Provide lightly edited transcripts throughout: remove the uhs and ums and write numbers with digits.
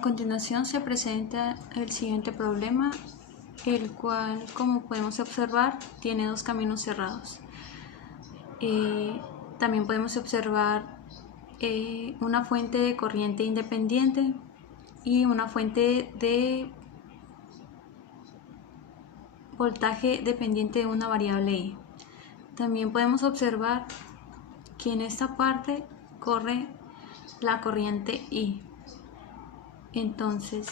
A continuación se presenta el siguiente problema, el cual, como podemos observar, tiene dos caminos cerrados. También podemos observar una fuente de corriente independiente y una fuente de voltaje dependiente de una variable I. También podemos observar que en esta parte corre la corriente I. Entonces,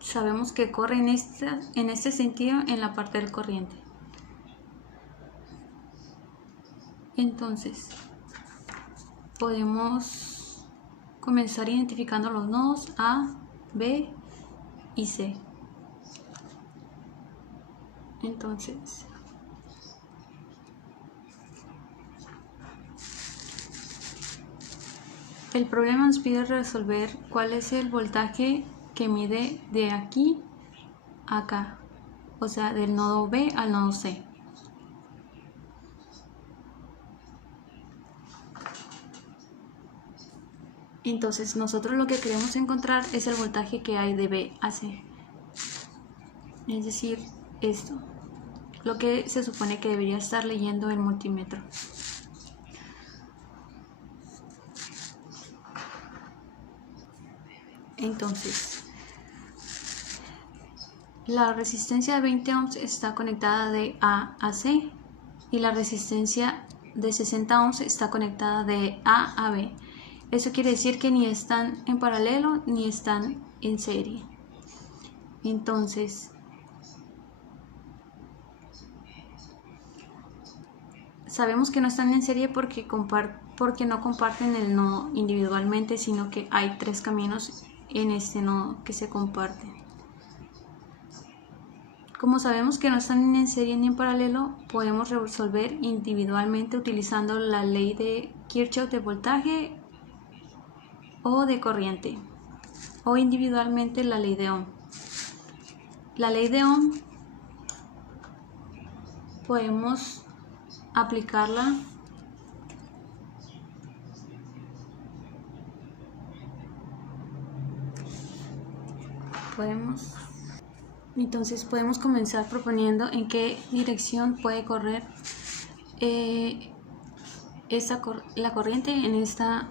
sabemos que corre en este sentido en la parte del corriente. Entonces, podemos comenzar identificando los nodos A, B y C. Entonces, el problema nos pide resolver cuál es el voltaje que mide de aquí a acá, o sea, del nodo B al nodo C. Entonces, nosotros lo que queremos encontrar es el voltaje que hay de B a C. Es decir, esto, lo que se supone que debería estar leyendo el multímetro. Entonces, la resistencia de 20 ohms está conectada de A a C y la resistencia de 60 ohms está conectada de A a B. Eso quiere decir que ni están en paralelo ni están en serie. Entonces, sabemos que no están en serie porque no comparten el nodo individualmente, sino que hay tres caminos en este nodo que se comparten. Como sabemos que no están ni en serie ni en paralelo, podemos resolver individualmente utilizando la ley de Kirchhoff de voltaje o de corriente, o individualmente la ley de Ohm. La ley de Ohm podemos aplicarla Entonces podemos comenzar proponiendo en qué dirección puede correr la corriente en esta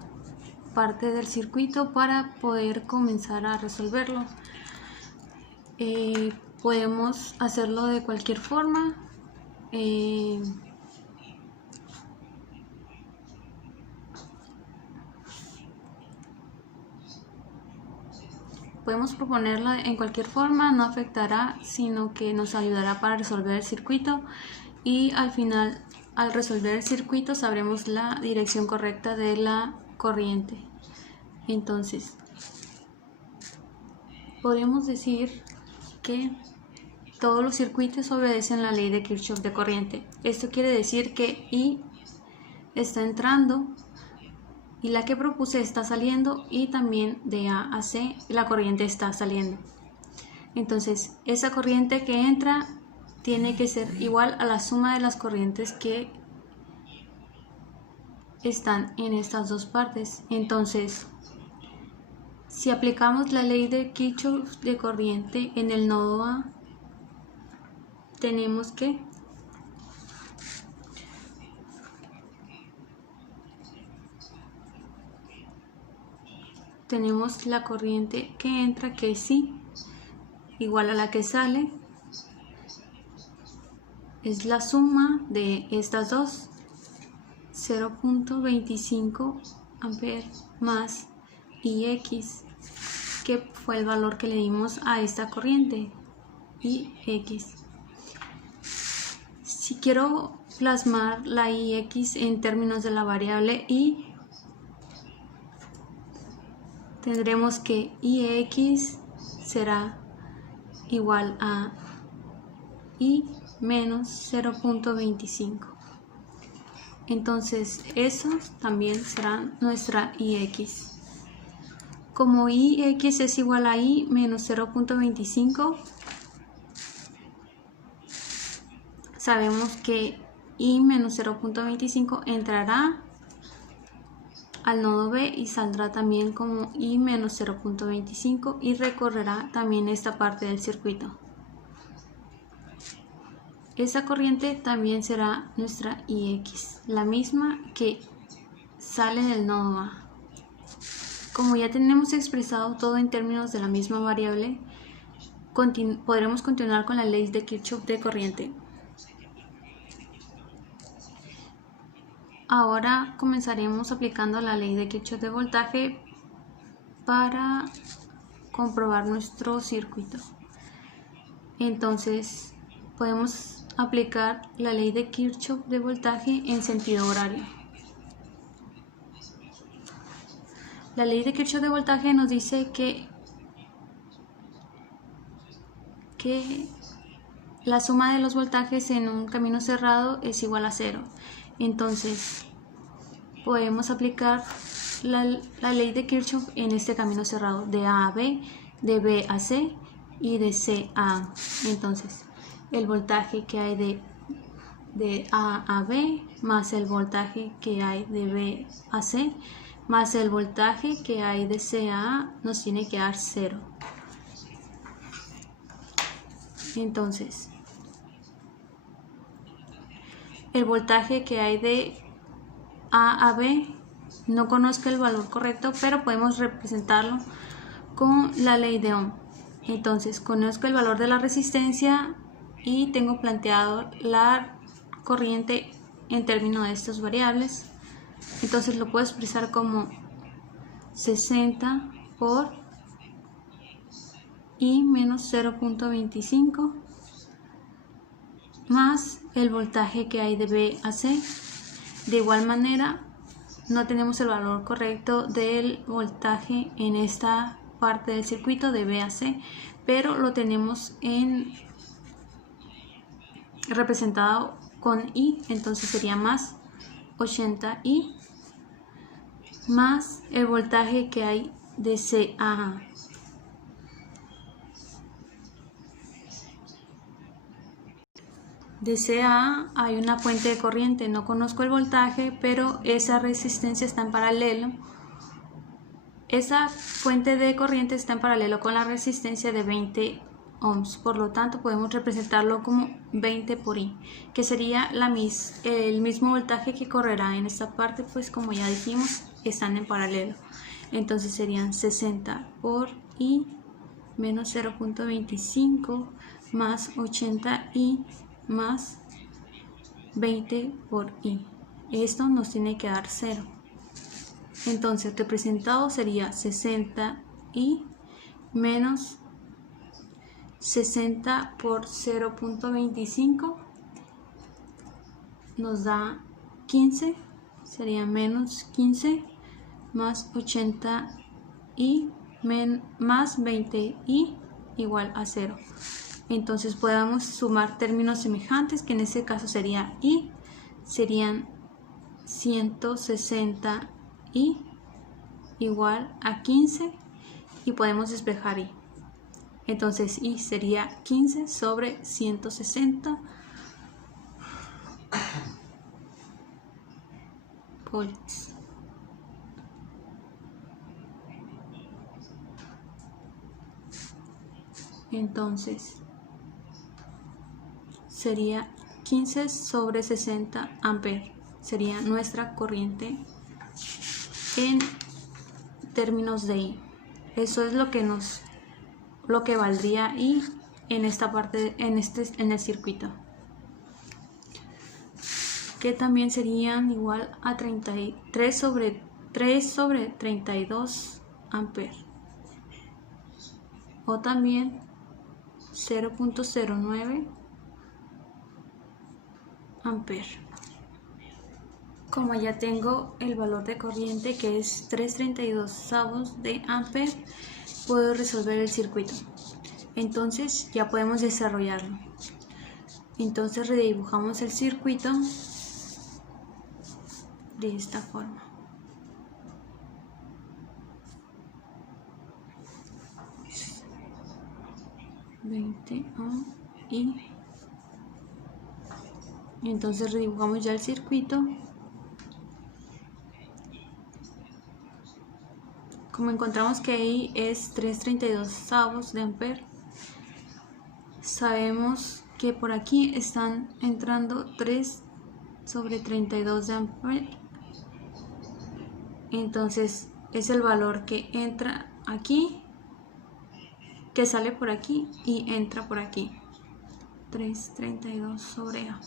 parte del circuito para poder comenzar a resolverlo. Podemos hacerlo de cualquier forma. Podemos proponerla en cualquier forma, no afectará, sino que nos ayudará para resolver el circuito y al final, al resolver el circuito, sabremos la dirección correcta de la corriente. Entonces, podemos decir que todos los circuitos obedecen la ley de Kirchhoff de corriente. Esto quiere decir que I está entrando y la que propuse está saliendo, y también de A a C la corriente está saliendo. Entonces, esa corriente que entra tiene que ser igual a la suma de las corrientes que están en estas dos partes. Entonces, si aplicamos la ley de Kirchhoff de corriente en el nodo A, tenemos que la corriente que entra, que es I, igual a la que sale, es la suma de estas dos, 0.25 amperes más Ix, que fue el valor que le dimos a esta corriente, Ix. Si quiero plasmar la Ix en términos de la variable I, tendremos que Ix será igual a I menos 0.25. Entonces, eso también será nuestra Ix. Como Ix es igual a I menos 0.25, sabemos que I menos 0.25 entrará al nodo B y saldrá también como I menos 0.25 y recorrerá también esta parte del circuito. Esa corriente también será nuestra IX, la misma que sale del nodo A. Como ya tenemos expresado todo en términos de la misma variable, podremos continuar con la ley de Kirchhoff de corriente. Ahora comenzaremos aplicando la ley de Kirchhoff de voltaje para comprobar nuestro circuito. Entonces podemos aplicar la ley de Kirchhoff de voltaje en sentido horario. La ley de Kirchhoff de voltaje nos dice que la suma de los voltajes en un camino cerrado es igual a 0. Entonces podemos aplicar la ley de Kirchhoff en este camino cerrado de A a B, de B a C y de C a A. Entonces el voltaje que hay de A a B más el voltaje que hay de B a C más el voltaje que hay de C a A nos tiene que dar 0. Entonces el voltaje que hay de A a B no conozco el valor correcto, pero podemos representarlo con la ley de Ohm. Entonces conozco el valor de la resistencia y tengo planteado la corriente en términos de estas variables. Entonces lo puedo expresar como 60 por I menos 0.25 más el voltaje que hay de B a C. De igual manera, no tenemos el valor correcto del voltaje en esta parte del circuito de B a C, pero lo tenemos representado con I, entonces sería más 80I más el voltaje que hay de C a A. De C a A hay una fuente de corriente, no conozco el voltaje, pero esa resistencia está en paralelo. Esa fuente de corriente está en paralelo con la resistencia de 20 ohms, por lo tanto podemos representarlo como 20 por I, que sería el mismo voltaje que correrá en esta parte, pues como ya dijimos, están en paralelo. Entonces serían 60 por I menos 0.25 más 80I más 20 por I. Esto nos tiene que dar 0. Entonces representado sería 60I menos 60 por 0.25 nos da 15, sería menos 15 más 80I más 20I igual a 0. Entonces podemos sumar términos semejantes, que en este caso sería I, serían 160I igual a 15 y podemos despejar I. Entonces I sería 15 sobre 160 volts. Entonces sería 15 sobre 60 amperes. Sería nuestra corriente en términos de I. Eso es lo que valdría I en esta parte, en el circuito, que también serían igual a 3 sobre 32 amperes, o también 0.09 amperes. Como ya tengo el valor de corriente, que es 3/32 de amper, puedo resolver el circuito. Entonces ya podemos desarrollarlo. Entonces redibujamos el circuito de esta forma. Y entonces redibujamos ya el circuito. como encontramos que I es 3/32 de ampere, sabemos que por aquí están entrando 3/32 de ampere. Entonces es el valor que entra aquí, que sale por aquí y entra por aquí. 3/32 sobre A.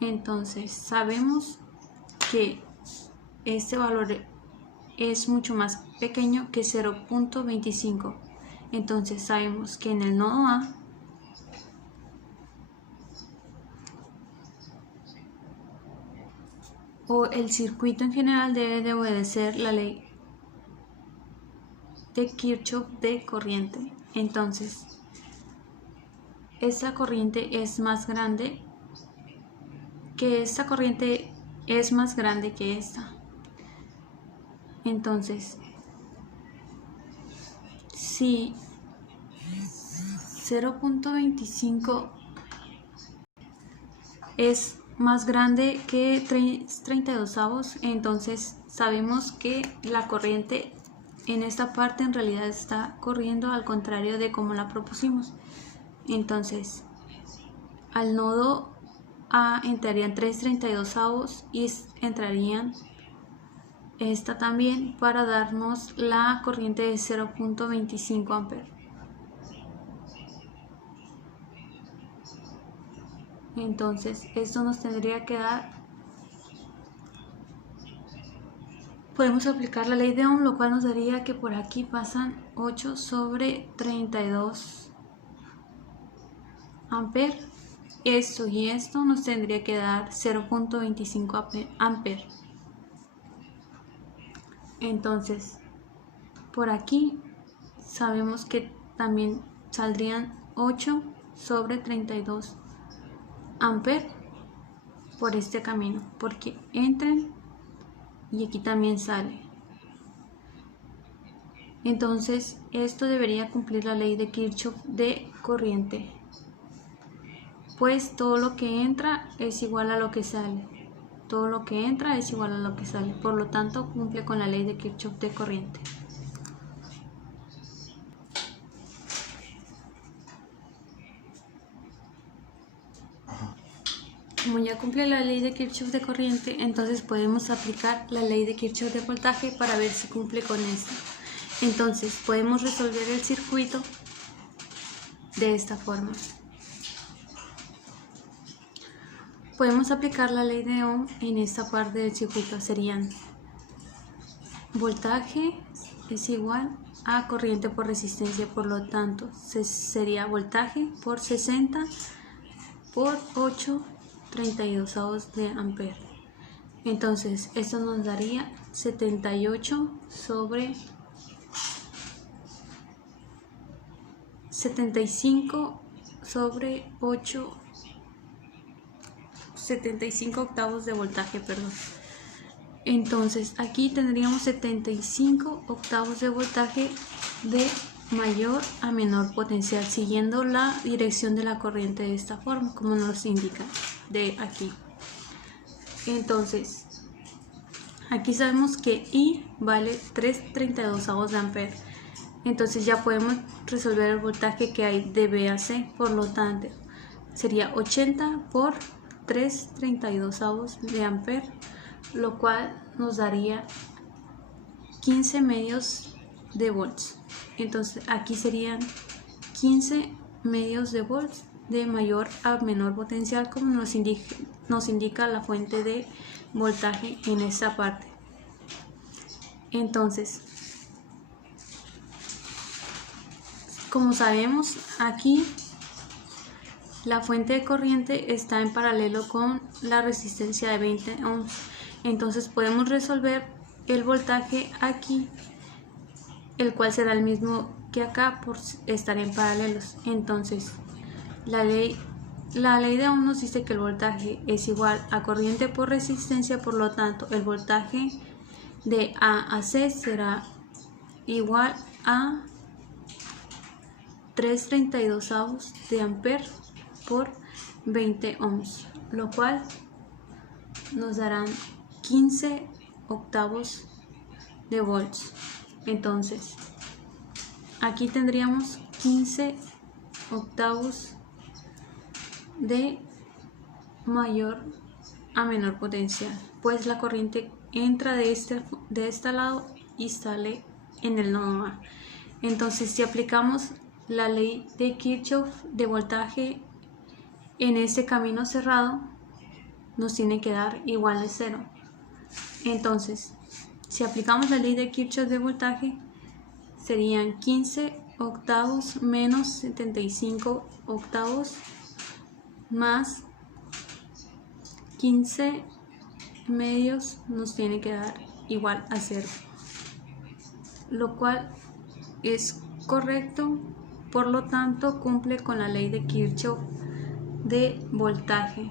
Entonces sabemos que este valor es mucho más pequeño que 0.25. Entonces sabemos que en el nodo A o el circuito en general debe de obedecer la ley de Kirchhoff de corriente. Entonces esta corriente es más grande que esta corriente, es más grande que esta. Entonces si 0.25 es más grande que 3/32, entonces sabemos que la corriente en esta parte en realidad está corriendo al contrario de como la propusimos. Entonces al nodo A entrarían 3/32 y entrarían esta también para darnos la corriente de 0.25 amperes. Entonces esto nos tendría que dar, podemos aplicar la ley de Ohm, lo cual nos daría que por aquí pasan 8/32 amperes. Esto y esto nos tendría que dar 0.25 amperes. Entonces por aquí sabemos que también saldrían 8/32 amperes por este camino, porque entran y aquí también sale. Entonces esto debería cumplir la ley de Kirchhoff de corriente, pues todo lo que entra es igual a lo que sale. Todo lo que entra es igual a lo que sale, por lo tanto cumple con la ley de Kirchhoff de corriente. Como ya cumple la ley de Kirchhoff de corriente, entonces podemos aplicar la ley de Kirchhoff de voltaje para ver si cumple con esto. Entonces podemos resolver el circuito de esta forma. Podemos aplicar la ley de Ohm en esta parte del circuito. Serían voltaje es igual a corriente por resistencia, por lo tanto sería voltaje por 60 por 8/32 de ampere. Entonces esto nos daría 78 sobre 75 sobre 8, 75 octavos de voltaje, perdón. Entonces aquí tendríamos 75 octavos de voltaje de mayor a menor potencial, siguiendo la dirección de la corriente de esta forma, como nos indica de aquí. Entonces aquí sabemos que I vale 3/32 de ampere. Entonces ya podemos resolver el voltaje que hay de B a C, por lo tanto sería 80 por 3/32 de ampere, lo cual nos daría 15 medios de volts. Entonces aquí serían 15 medios de volts de mayor a menor potencial, como nos indica la fuente de voltaje en esta parte. Entonces, como sabemos, aquí la fuente de corriente está en paralelo con la resistencia de 20 ohms. Entonces podemos resolver el voltaje aquí, el cual será el mismo que acá por estar en paralelos. Entonces la ley de Ohm nos dice que el voltaje es igual a corriente por resistencia, por lo tanto el voltaje de A a C será igual a 3/32 de ampere por 20 ohms, lo cual nos darán 15 octavos de volts. Entonces, aquí tendríamos 15 octavos de mayor a menor potencial, pues la corriente entra de este lado y sale en el nodo A. Entonces, si aplicamos la ley de Kirchhoff de voltaje en este camino cerrado, nos tiene que dar igual de 0. Entonces, si aplicamos la ley de Kirchhoff de voltaje, serían 15 octavos menos 75 octavos más 15 medios nos tiene que dar igual a 0, lo cual es correcto, por lo tanto cumple con la ley de Kirchhoff de voltaje.